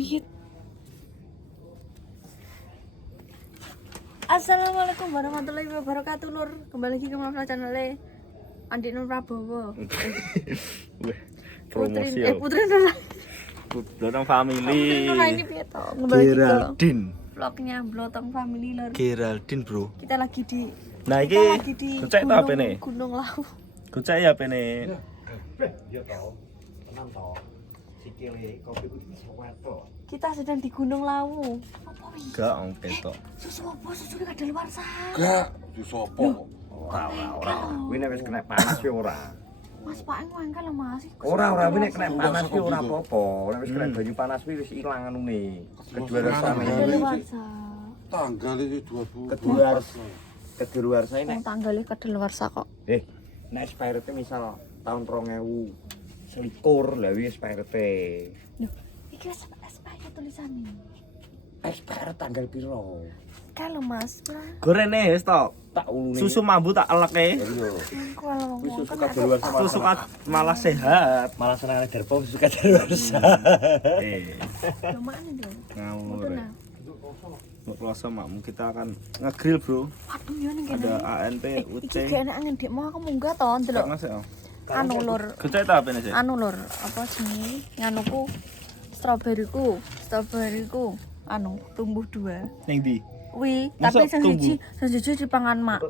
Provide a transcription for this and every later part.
Piye? Assalamualaikum warahmatullahi wabarakatuh, Nur. Kembali lagi ke Mafla channel Andi Nur Prabowo. Promosi Putri Nur. Blotong family. Putri Nur ini piye to? Kembali lagi ke Geraldine. vlognya Blotong Family, Lur. Geraldine, Bro. Kita lagi di kucek to apene? Gunung Lawu. Kucek ya apene? Ya toh, tenang toh. Sikile kopi iki sewet toh. Kita sedang di Gunung Lawu. Apa wi? Gak ongke tok. Susu apa? Susu ini kadal luar sana. Gak, susu apa? Ora. Kuwi nek wis kena panas ya ora. Mas Pak engko lho Mas. Ora kuwi nek kena panas ki ora apa-apa. Nek wis kena banyu panas kuwi wis ilang anune. Kedaluarsane. Kadal luar sana. Tanggal itu 20. Kedaluarsane nek Tanggalnya kadal luar sana kok. nek expired misal tahun 2021 lah wis expired. Loh, iki wis expired tulisannya. Expired tanggal piro? Kalau Mas, Gorene wis tok. Tak ulune. Susu mambu tak eleke. Iya. kalau Wis ngomong susu kan kedaluarsa Susu malah sehat. malah seneng derpo susu kedaluarsa. lumayan dong. Ngawur. Betul nah. Kloso makmu kita akan nge-grill, Bro. Waduh yo ning Ada kene. ANT, Iki UC. gak enak ngendek mau aku munggah to Kak ndelok. Mas ya. Anu lur, Kucek ta apene sih? anu lur, apa jenenge? Nganuku stroberiku anu tumbuh dua. Ning ndi? Wi, Masa tapi sing tumbuh? siji dipangan make.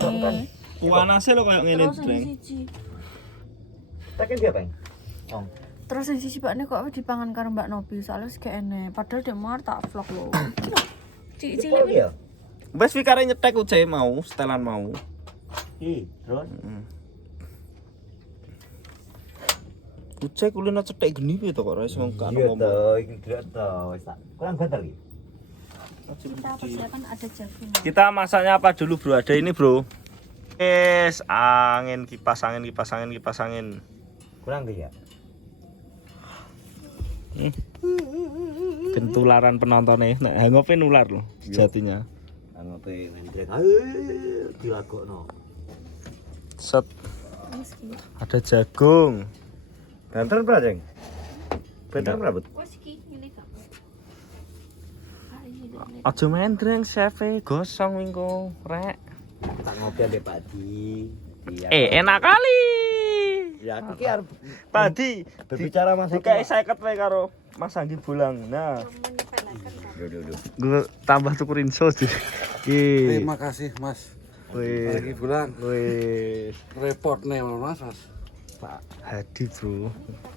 Panase lho koyo ngene, Terus sing Dreng. siji. Tekan dia, Bang. Terus sing siji bakne kok dipangan karo Mbak Nobi, soalnya wis gak enak. Padahal dia mau tak vlog lho. Cilik ya? Wes fikare nyetek ucai mau, setelan mau. Terus Ucai kulino cetek geni piye to kok ora iso ngkan iya ngomong. toh, iki delok toh, wis tak. Kurang bantal iki. kita persiapan ada jagung. Kita masaknya apa dulu, Bro? Ada ini, Bro. Yes, angin, kipas angin. Kurang ge ya? Kentularan penontonnya, nek hangope nular loh sejatinya. Angope ngendrek. Dilagokno. Set. Ada jagung. Banter berapa, Jeng? Banter berapa? Wes iki ngene kok. Aja main dreng chef gosong mingko, rek. Tak ngopi ambek Pak Di. Iya. Enak kali. Ya aku ki arep Pak Di, berbicara masalah. dikai 50 wae karo Mas Anggi Bulang. Nah, Duh. gue tambah tukurin sos. Terima kasih Mas. Wih, Lagi bulan wih. repot nih Mas. Pak Hadi, Bro.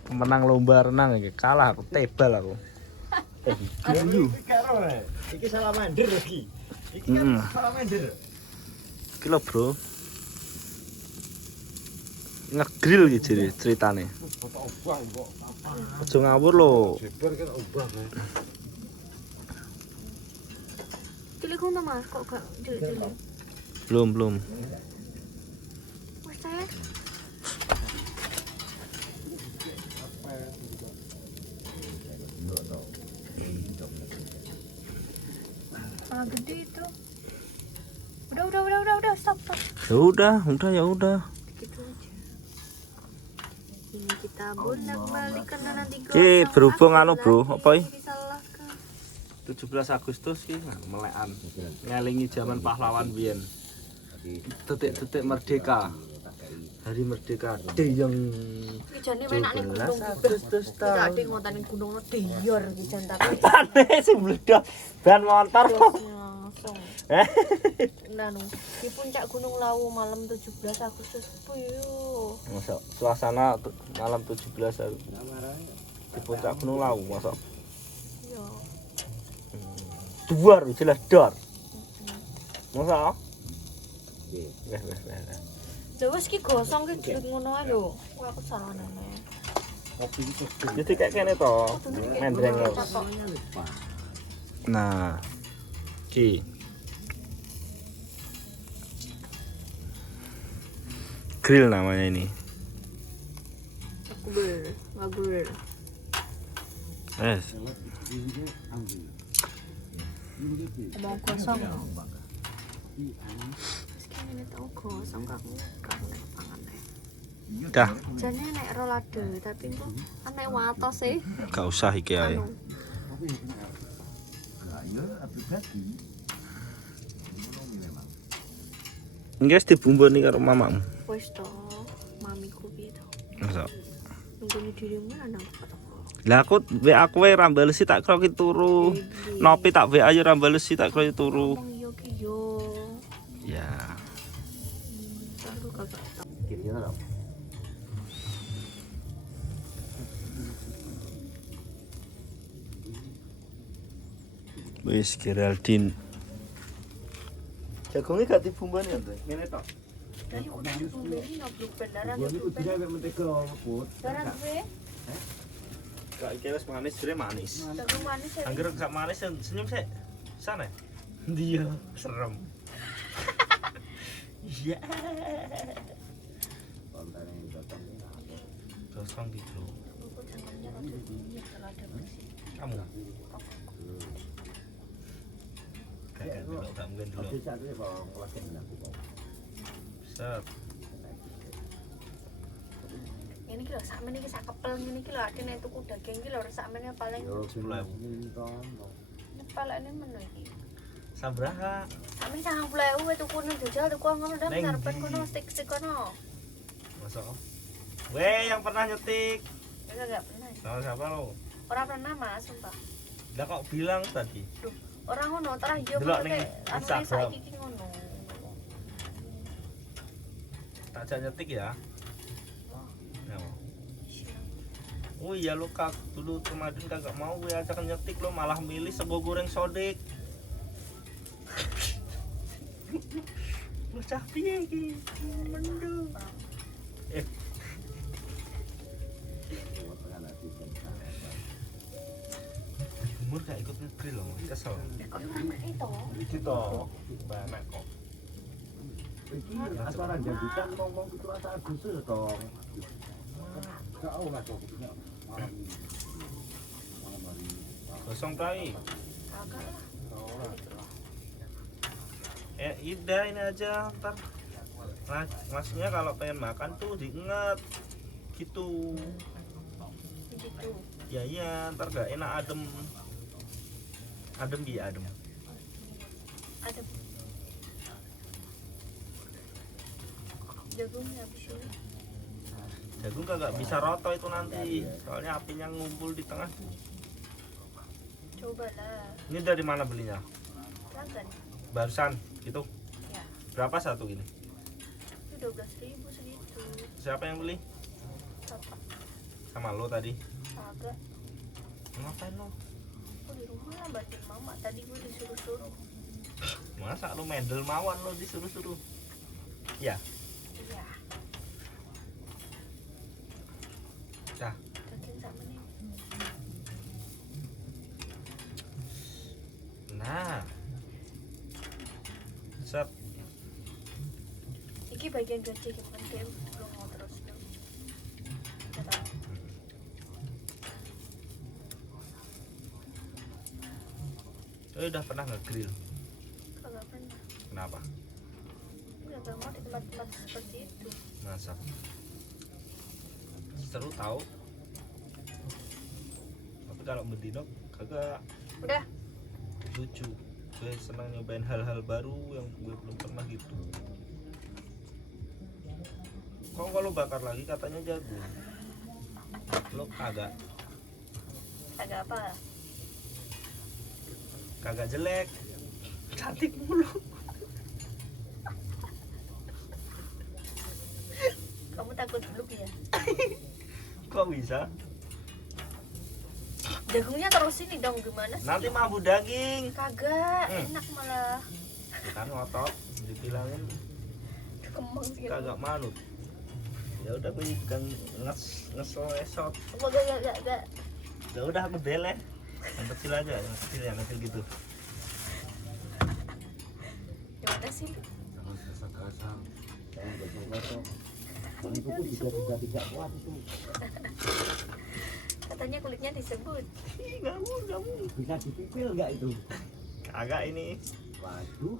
Pemenang lomba renang iki kalah aku tebal aku. Iki salamander lagi. Iki Heeh. salamander. Iki lho, Bro. Ngegrill iki jere ceritane. Obah kok. Aja ngawur lho. Jeber kan obah nih. Cilik ngono Mas, kok gak cilik-cilik. Belum. Wes saya. Ah, gede itu. Udah, stop. Ya udah. Gitu aja. Ini kita bolak-balik karena nanti berhubung anu, Bro, apa iki? Disalahkan. 17 Agustus ki melekan. Ngelingi zaman pahlawan biyen. Detik-detik merdeka. Hari merdeka. Deyeng. Iki jane enak ning gunung. 17 Agustus Kita tahun. ade ngontane gunung Deyor iki jan tapi Aneh sing meledak ban motor. langsung. Nanu di puncak Gunung Lawu malam 17 Agustus. Puyo. Masa suasana malam 17 hari di puncak Gunung Lawu masa Iya. duar jelas dor. Masa? Weh. Lha wis ki gosong ki duit ngono ae lho. Kok aku salah nene. Jadi kayak kene to, mendreng. Nah, ki grill namanya ini. Ngagul. Yes. Mau gosong. Ini tau gosong kamu pangan ae. Dah, Jane nek rolade tapi kok aneh watos sih. gak usah iki ae. Anu. Lah iya pribadi. Memang. Guys dibumboni karo mamamu. Wes to, mamiku piye to? Masa. Nunggu dirimu ana apa to? Lah aku wae ra balesi tak kira ki turu. Nopi tak WA aja ra balesi tak kira ki turu. Ngomong yo ki yo. Ya. Aku kagak tahu. Kira lah. Wis Geraldine. Jagongnya gak dibumboni ya, Teh? Ngene tok. Ayo udah beli nobluk beneran Gua niku tidak mek mentega ngebut. Barang gue, Gak kira manis, jere manis. jagung manis ya. Angger gak manis senyum sih. Sana. Dia serem. Iya. Kontane datang. Kosong gitu. Aku jangannya rada dingin kalau ada bersih. Kamu. Kayak dulu, tak mungkin dulu. Oke, satu ya Bang, ngelakuin aku Bang. Set. Ini kilo sakmene iki sak kepel ngene iki lho adine tuku daging iki lho sakmene paling Yo 10.000. nepalane meno iki. Sabraha. Sakmene 90.000 wis tuku nang jajal tuku ngono dah Neng ngarepen ndi? kono stik-stik kono. Masa? Weh, yang pernah nyetik. Ya enggak pernah. Sama siapa lo? Ora pernah Mas, sumpah. Lah kok bilang tadi? Duh, ora ngono, terah yo Delok pakai ning anu Instagram. saiki iki ngono. Tak ajak nyetik ya. Oh, Ya. siap. Oh iya lo kak dulu kemarin kagak mau gue ajak nyetik lo malah milih sego goreng sodik. Bocah piye iki? Mendung. Umur gak ikut negeri loh, kesel. Kok enak itu? Iki toh, banyak kok. Iki acara jadikan ngomong itu acara Agustus toh. Kau lah kau punya. Kosong kai. Kagak lah. Ida ini aja ntar. Nah, maksudnya kalau pengen makan tuh diingat gitu. Begitu. Ya iya, ntar gak enak adem. Adem ya adem. Ada jagungnya habis ini. Jagung kagak bisa roto itu nanti. Soalnya apinya ngumpul di tengah. Cobalah. Ini dari mana belinya? Lagan. Barusan gitu. Ya. Berapa satu gini? Itu 12.000 segitu. Siapa yang beli? Bapak. Sama lo tadi. Kagak. Ngapain lo? Aku di rumah lah bantuin mama. Tadi gue disuruh-suruh. Masa lo mendel mawan lo disuruh-suruh? Ya. Iya. Dah. Daging sama nih. Nah. Set. Iki bagian gaji gimana dia belum mau terus tuh. Gak tau. Lo udah pernah nge-grill? Kagak pernah. Kenapa? Gak mau di tempat-tempat seperti itu. Masak. Seru tahu. Tapi kalau bendino kagak Udah. lucu. Gue senang nyobain hal-hal baru yang gue belum pernah gitu. Kok kalau bakar lagi katanya jagung. Lo kagak Agak apa? kagak jelek. Cantik mulu. Kamu takut belum ya? Kok bisa? Jagungnya terus ini dong gimana sih? Nanti mabuk daging. Kagak, Hmm. enak malah. Kan ngotot dibilangin Kembang sih. kagak manut. Ya udah gue kan ngeselesot. Apa gak. Ya udah aku deleh. Yang kecil aja, yang kecil gitu. Gimana sih? Jangan kasar-kasar. Jangan gosong-gosong. Bang itu juga tidak kuat itu. Katanya kulitnya disebut. Ih, kamu. Bisa dipipil enggak itu? Kagak ini. Waduh.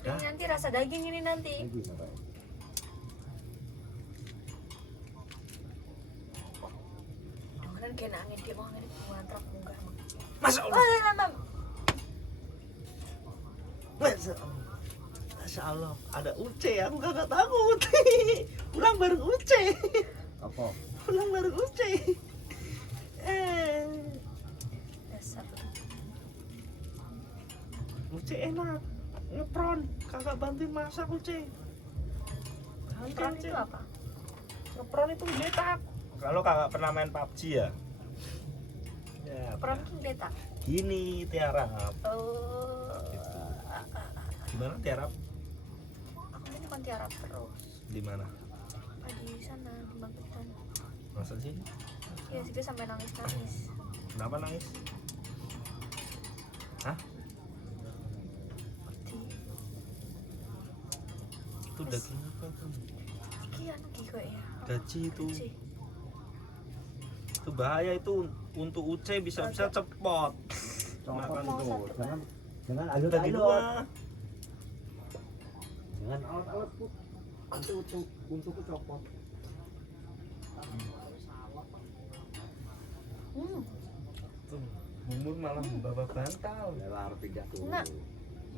Dah. Ini nanti rasa daging ini nanti. Lagi Bapak. kan kena angin dia mau angin mantap enggak emang. Masya Allah. Mam. Masya Allah, ada Uce, aku kagak takut. Pulang bareng Uce. Apa? Pulang bareng Uce. Dasar. Uce enak. Ngepron, kakak bantuin masak Uce. Ngepron itu apa? Ngepron itu geletak. Kalau kakak pernah main PUBG ya? Ya, Ngepron itu detak. gini Tiara. Oh. Gimana Tiara? Aku ini bukan tiarap terus. Di mana? Di sana di Magetan. Masa sih? Iya sih dia sampai nangis. Kenapa nangis? Hah? Itu daging apa tuh? Sekian kayaknya. Gaji itu. Sih. Itu bahaya itu untuk Uce bisa-bisa cepot. Copot Makan itu. tuh. Jangan Daging alot-alot. dua. Jangan alot-alot tuh. Untuk copot. Tuh, Mumun malah membawa bantal. Lelar 3 tuh. Nah.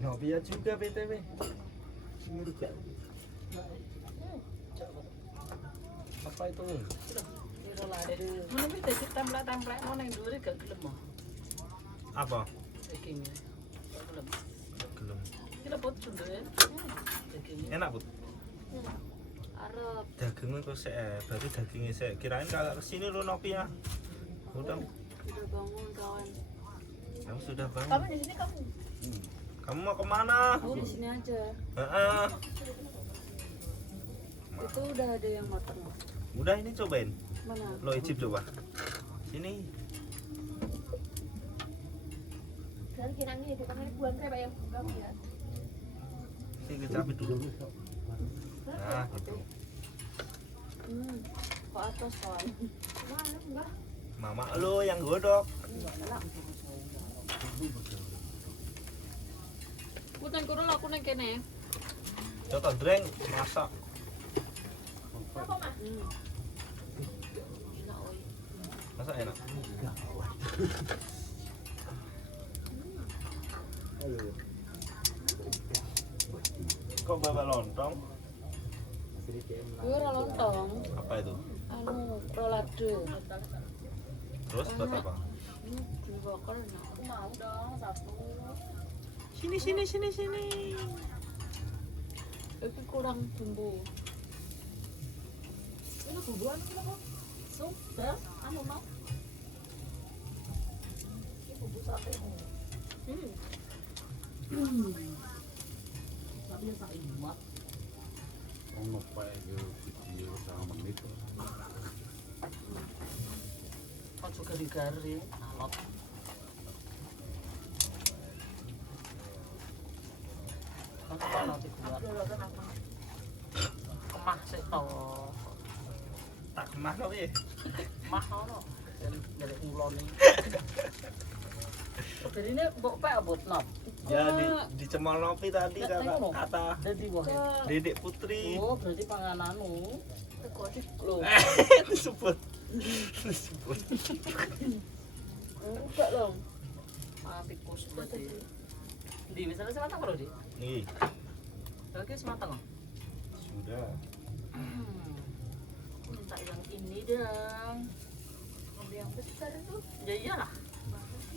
Novia juga BTW. Ini juga. Apa itu? Mana bisa sih template-template mau yang dulu gak gelem mau Apa? dagingnya gak gelem Gelem. kita pot sudah ya dagingnya Enak, Bud. Arab Dagingnya kok sih, berarti dagingnya sih. Kirain kakak kesini lo Novia. Udah, udah bangun kawan kamu sudah bangun. Kamu di sini kamu. Kamu mau kemana? aku di sini aja Heeh. itu udah ada yang matang Udah ini cobain. mana Lo icip coba. Sini. Sekarang kinangnya itu kan buan kayak yang bukan ya. Sini capit dulu. Nah, gitu. kok atas kawan Mana enggak? Mama lo yang godok. Kutan kurang aku neng kene Contoh dreng masak. Apa mah? enak oi Masak enak. Kok bawa lontong? gue lontong Apa itu? anu rolade Terus buat apa? dibakar enak Aku mau dong satu. Sini. tapi kurang bumbu Ini bubuan kenapa? Sudah, anu mau. Ini bumbu sate. Ono pa video sama menit. kok juga digaring alot apa nanti keluar kemah sih toh Tak kemah kok ya. mah ono dari ulon ini jadi ini mbok pe abot nop Ya di Cemal Nopi tadi kata jadi wae Dedek Putri. oh berarti pangananmu lho Disebut. enggak dong tikus berarti di misalnya sematang bro di Nih, lagi sematang sudah. minta yang ini dong Yang besar itu. ya iyalah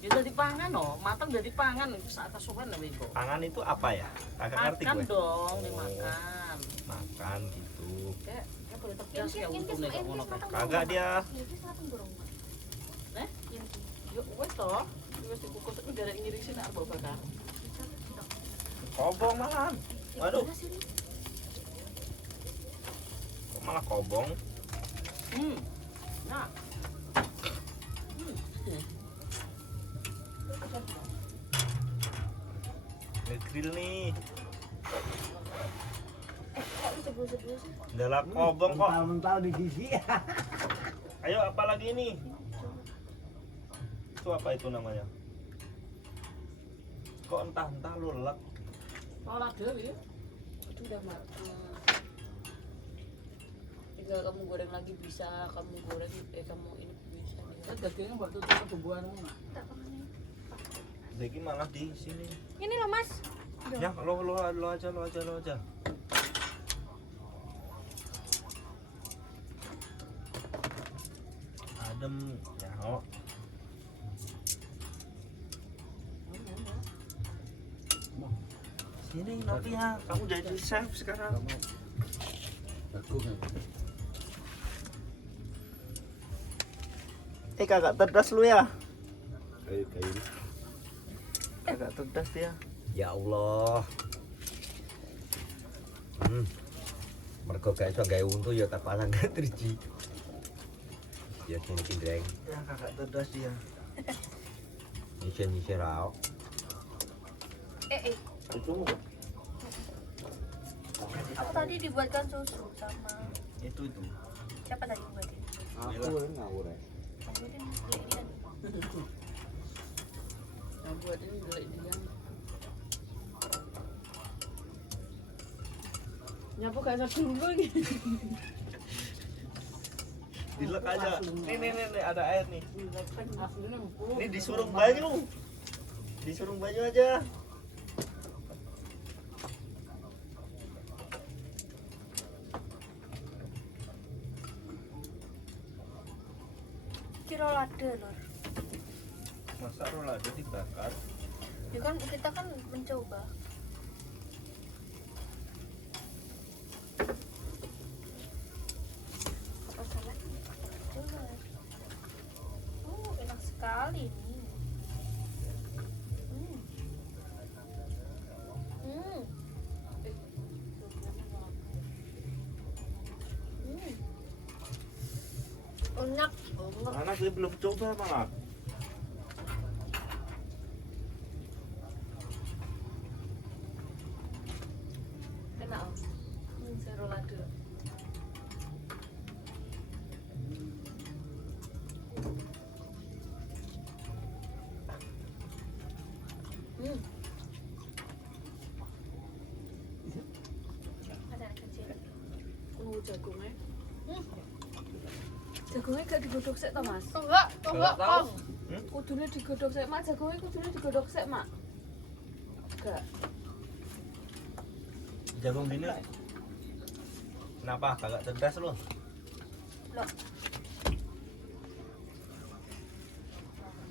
ya udah dipangan no matang udah dipangan saat asuhan nih kok Pangan itu apa ya? Kakak ngerti makan gue. dong dimakan Makan gitu. kayak boleh tegas ya untungnya kok ngono kayak Kagak dia. Ini matang burung. eh yuk wes toh wes dikukus itu dari ngirisin apa bakar Kobong malah. Waduh, kok malah kobong? nah Ngegrill nih. Kok sebelum-sebelum sih? Dalam kobong kok. Mental di gigi. Ayo apa lagi ini? Itu apa itu namanya? Kok entah-entah lu lelak. olah dewi itu udah matang tinggal kamu goreng lagi bisa kamu goreng kamu ini bisa dagingnya buat tutup bumbuan. Tak pengen. Daging malah di sini. Ini loh Mas. Ya, lo aja. Adem, ya. Oh. Sini Nopi ya, kamu jadi chef sekarang. Aku kan. Kagak terdas lu ya? Kayak ini. Kagak terdas dia. Ya Allah. Mergo gak iso gawe untu ya tak pasang gak driji. Ya sini kindreng. Ya kagak terdas dia. Nyisir rao. Itu Aku tadi dibuatkan susu sama itu. siapa tadi buatin? Aku ngawur ya. Buatin beli ini kan. Yang buat ini juga ini yang nyapu kayak sedunggu nih. Dilek aja. Nih ada air nih. Aslinya empuk. Ini disuruh banyu. Disuruh banyu aja. Kira lade lor. Masa rolade dibakar? Ya kan kita kan mencoba. Apa salahnya? Coba. Enak sekali nih. Enak. Mana gue belum coba malah. Enak. Sayur lado. Ada anak kecil. Jagungnya. Jagungnya gak digodok sik to, Mas? Enggak, Kong. Kudune digodok sik, Mak. Jagungnya kudune digodok sik, Mak. Enggak. Jagung gini. Kenapa kagak cerdas lu? Loh,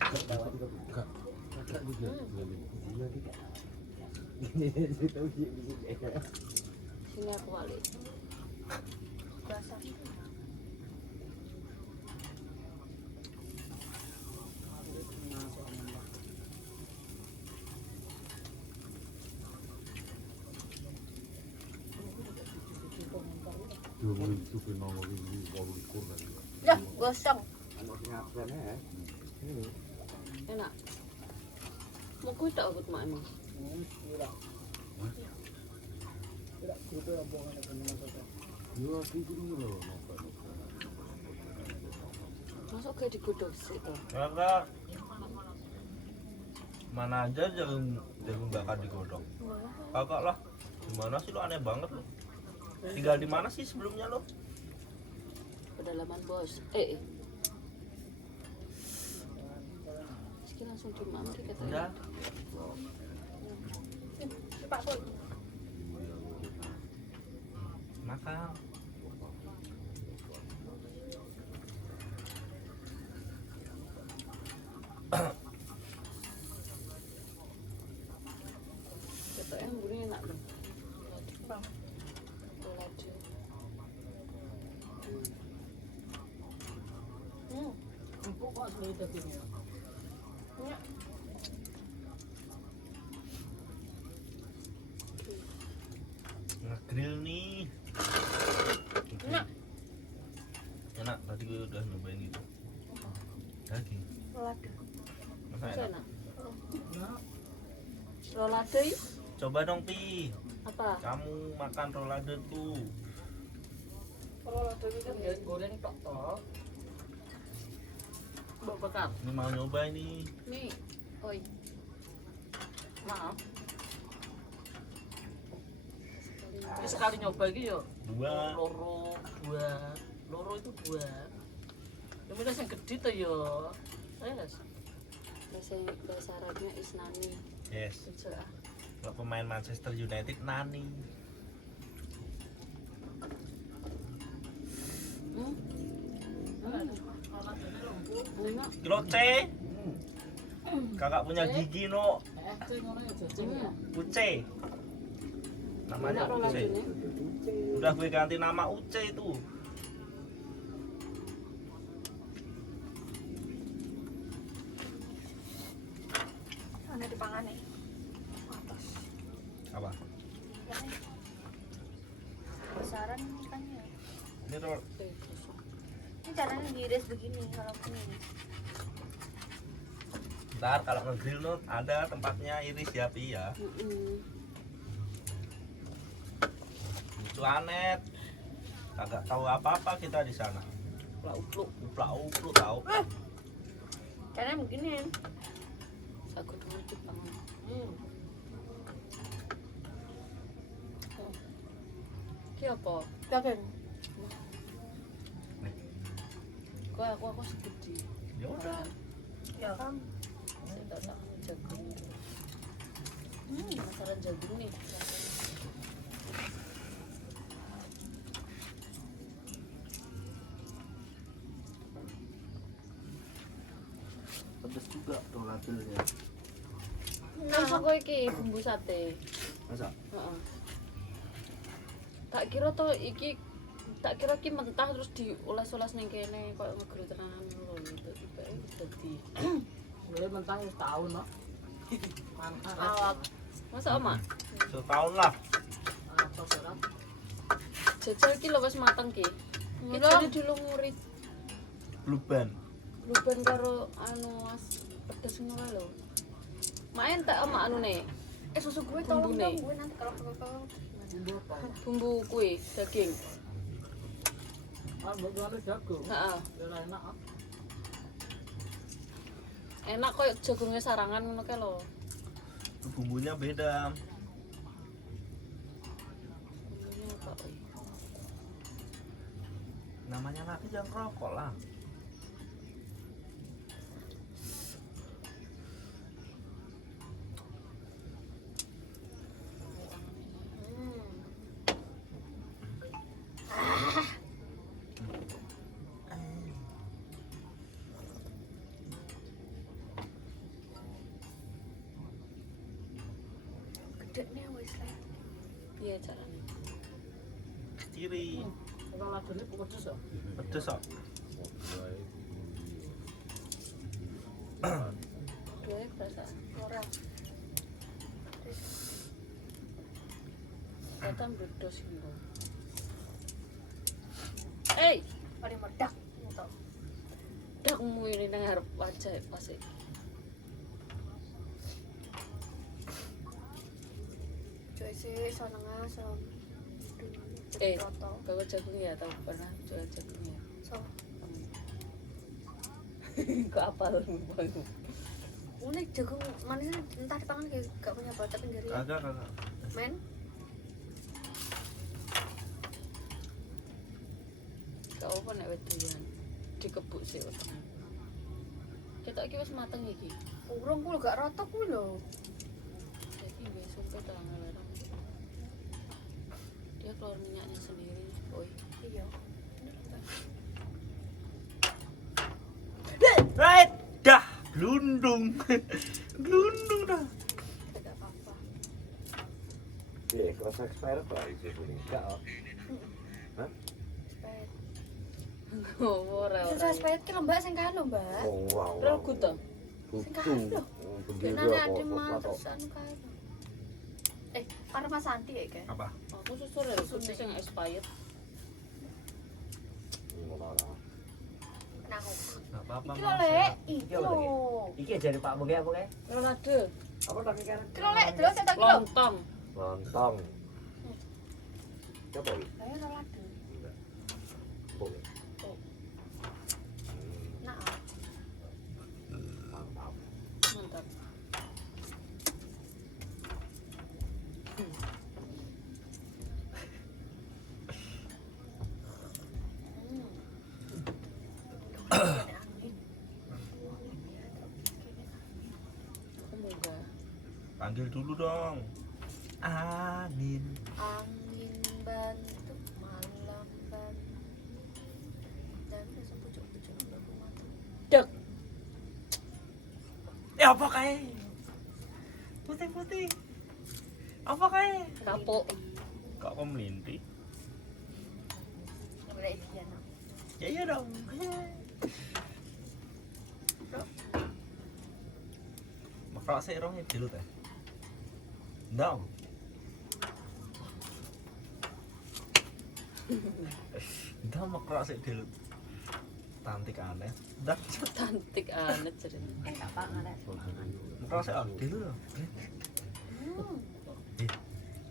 Kakak juga. Sini aku balik. basah. Dulu itu fenomena ini baru dikurang. Ya, gosong. Anak ngapren ya. Enak. Mau kuwi tak ikut mak emang. Ya, itu loh. Masuk kayak digodok sik to. Kagak. Mana aja jagung bakar digodok. Kagak lah. Gimana sih lu, aneh banget lu. Tinggal di mana sih sebelumnya lu? Pedalaman bos. Sekian langsung dimamri Udah. katanya. Pak Boy. Makan. Ketoknya mbune enak loh. Bang. Lado. Empuk kok asli dagingnya. Ya. Nge-grill nih. Enak. Enak, tadi gue udah nyobain gitu. Daging. Lada. Masa Masih enak? enak. Rolade yuk. Coba dong, Pi. Apa? Kamu makan rolade tuh. Rolade itu kan goreng tok. Mbok bakar. Ini mau nyoba ini. Nih, oi. Maaf. Ini sekali nyoba iki yo. Dua. Loro itu dua. Tapi udah yang gede tuh yo. Yes. Bahasa Arabnya Isnani. Yes. Kecil ah. Kalau pemain Manchester United Nani. Enak. Kilo C. Kakak punya gigi no. Itu ngono ya cacing ya. Uce. Namanya Enak Uce. roladone. Udah gue ganti nama Uce itu. Ana dipangan nih. Atas. Apa? Besaran kan ya. Ini tuh Ini caranya diiris begini kalau ini. ntar kalau ngegrill no ada tempatnya iris ya Pi ya. Lucu Anet. Kagak tahu apa-apa kita di sana. Uplak-upluk tahu. Caranya begini. Aku tuh Jepang. Ki apa? Daging. Aku segede. Ya udah. Ya kan. Saya tak jagung. Masalah jagung nih. Pedes juga roladenya. Nah, aku iki bumbu sate. Masa? Heeh. Tak kira to iki mentah terus dioles-oles ning kene koyo ngegru tenanan lho dadi bae dadi Mulai mentah setahun no. awak. Masa Oma? Setahun lah. Apa serat? Jajal iki lho wis mateng ki. Iki jadi dilumuri Blue Band. luben karo anu pedes ngono lho. Main tak ama anune. Susu gue tolong dong gue nanti kalau Bumbu apa? bumbu kue daging. Bumbu jagung. Heeh. Ya enak. Enak koyo jagungnya sarangan ngono kae lho. Bumbunya beda. Bumbunya apa oi? Namanya laki jangan rokok lah. Gedene wis lah. Piye carane? Kiri. Kalau lagi ini pedes ya. Pedes kok. Dua berasa ora. Datang bledos gitu. Mari medak ngono. Dakmu ini nang arep wajah pasti. Coy sih soneng asom. Bawa jagung ya atau pernah jual jagung ya? So. Kok apa lu? Ini jagung manisnya entah dipangan kayak gak punya baut tapi ngeri. Kagak. Men. Kau apa nek wedoyan dikebuk sih wetenge. Ketok iki wis mateng iki. Urung ku gak rata ku lho. Jadi wis sumpah tangan larang. Dia keluar minyaknya sendiri, boy. Iya. Right, dah glundung. Glundung dah. Tidak apa-apa. Iya, kelas expired lah itu ini. Enggak. Hah? Spet. Oh, ora. Susah spet ki lembak sing kan lho, Mbak. Oh, wow. Rel guta. Sing kan Butung. lho. Bendera Kenane kok, ade mah kok. terus anu kae. Karo Mas Santi ya, Kak. Apa? Aku susu rel putih sing expired. Ngono lah. Nah, Enggak apa-apa. iki lho, Lek. Iki Iki apa lho. lagi? Iki jare Pak Mungge apa kae? Rolade. Apa tak kan? Iki lho, Lek, delok tak kilo. Lontong. Lontong. Coba iki. Ayo rolade. Oh, Nah, mantap. Mantap. Panggil dulu dong. Angin. Angin bantu malam bantu. Dan besok pucuk-pucuk aku mati. Dek. Apa kae? Putih-putih. Apa kae? Kapok. Kok aku melinti? Udah isian. Ya iya dong. Makro sih rong dulu teh. No. Dah makro sih dulu. Tantik aneh. Dah Cantik aneh jadi. makro sih dulu loh.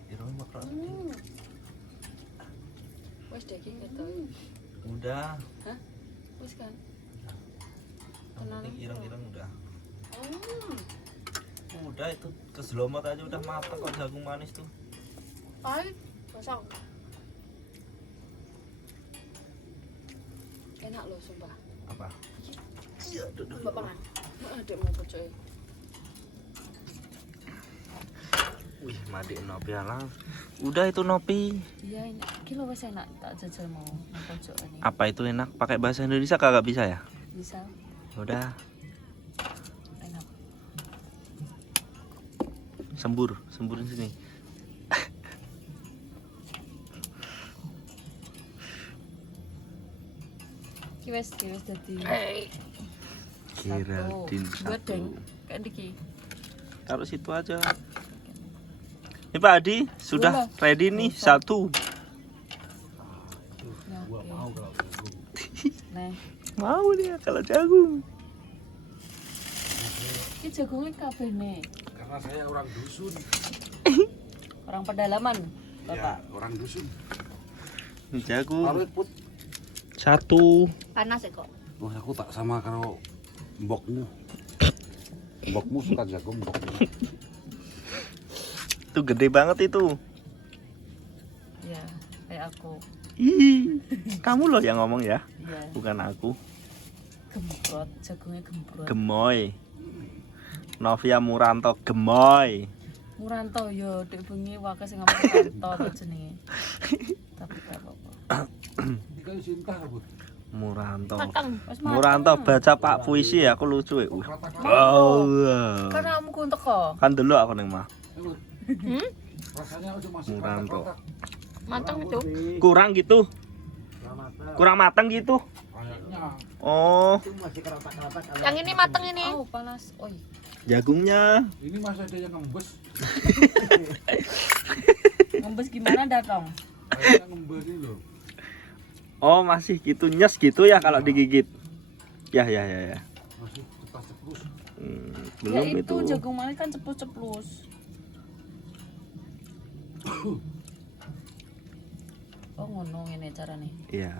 Irong makro. Wes daging gitu. Udah. Hah? Wes kan. Yang penting ireng-ireng udah. Hmm. Udah itu keselomot aja udah matang kok jagung manis tuh. Pahit. Kosong. Enak loh sumpah. Apa? Iya, duduk. Mbak pangan. Ada mau pucuk. Wih, mandi nopi alang. Udah itu nopi. Iya enak. Kilo wes enak tak jajal mau pucuk ini. Apa itu enak? Pakai bahasa Indonesia kagak bisa ya? Bisa. Udah, Enak. semburin sini. Kiwes dadi. Kiratin Bedeng kayak diki. Taruh situ aja. Ini Pak Adi sudah ready nih satu. Gua mau kalau jagung. Nah, Mau dia kalau jagung. iki jagungnya kabeh nih. Karena saya orang dusun. Orang pedalaman, Ya, Bapak. orang dusun. Ini jagung Taruh put. satu. Panas ya kok. Wah, aku tak sama karo mbokmu. Mbokmu suka jagung, mbokmu. Itu gede banget itu. Iya, kayak aku. Ih, kamu loh yang ngomong ya, Iya, bukan aku. gemprot, jagungnya gemprot. Gemoy. Novia Muranto gemoy. Muranto yo dek bengi wae sing ngomong Muranto to jenenge. Tapi gak apa-apa. Ikan cinta, Bud. Muranto. Wes Muranto baca Pak puisi ya, aku lucu ya. Kata-kata. Oh, Kan kamu kuntek kok. kan dulu aku neng mah. Bud. Rasanya udah masih Muranto. kotak-kotak. Matang itu. Kurang gitu, kurang matang gitu. Kayaknya. Oh, Yang ini mateng ini. Oh, panas. Oi. jagungnya. Ini masih ada yang ngembes. Ngembes gimana datang? Kayaknya ngembes ini loh. Oh, masih gitu nyes gitu ya kalau digigit. Ya. Masih cepat-cepat. Belum Ya itu. jagung manis kan ceplus-ceplus. Oh ngono ngene carane. Iya.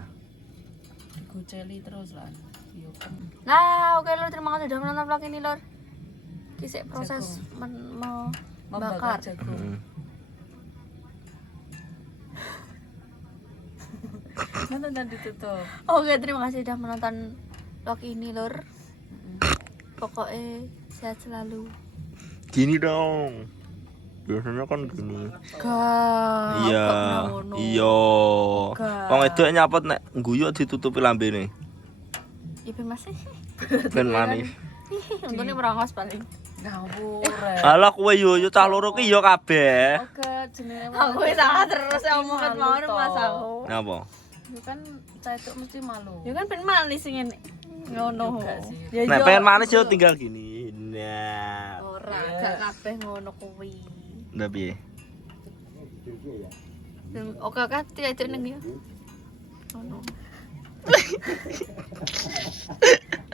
Digoceli terus lah. Yo kan. Nah, oke Lur, terima kasih sudah menonton vlog ini Lur. Kisah proses Membakar membakar. jagung. Nanti dan ditutup. Oke, terima kasih sudah menonton vlog ini Lur. Pokoknya sehat selalu. Gini dong. Biasanya kan gini. Gak. Iya. Iya. Wong edok nyapot nek guyu ditutupi lambene. Ibu masih. Ben manis. Untungnya merangkos paling. Ngawur. Alah kowe yo cah loro ki yo kabeh. Oke, jenenge Aku salah terus ya omongan mau mas aku. Napa? Yo kan cah itu mesti malu. Ya kan pengen manis sing ngene. Ngono. Juga sih. Ya Nek yo. pengen manis yo tinggal gini. Nah. Ora, gak kabeh ngono kuwi. Ndak piye? Oke, tidak itu ning dia. Ngono.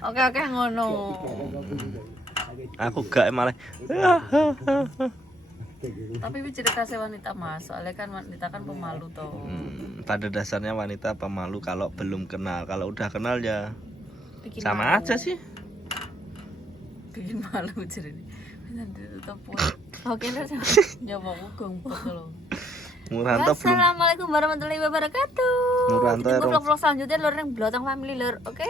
Oke, ngono. Aku gak malah. Tapi ini cerita si wanita mas, soalnya kan wanita kan pemalu toh. Pada dasarnya wanita pemalu kalau belum kenal. Kalau udah kenal ya Bikin sama malu. aja sih. Bikin malu jadi. Nanti tutup pun. Oke, Lur. Nyoba gong loh. Muranto belum. Assalamualaikum warahmatullahi wabarakatuh. Muranto Tunggu rong- vlog-vlog selanjutnya Lur yang Blotong Family Lur. Oke.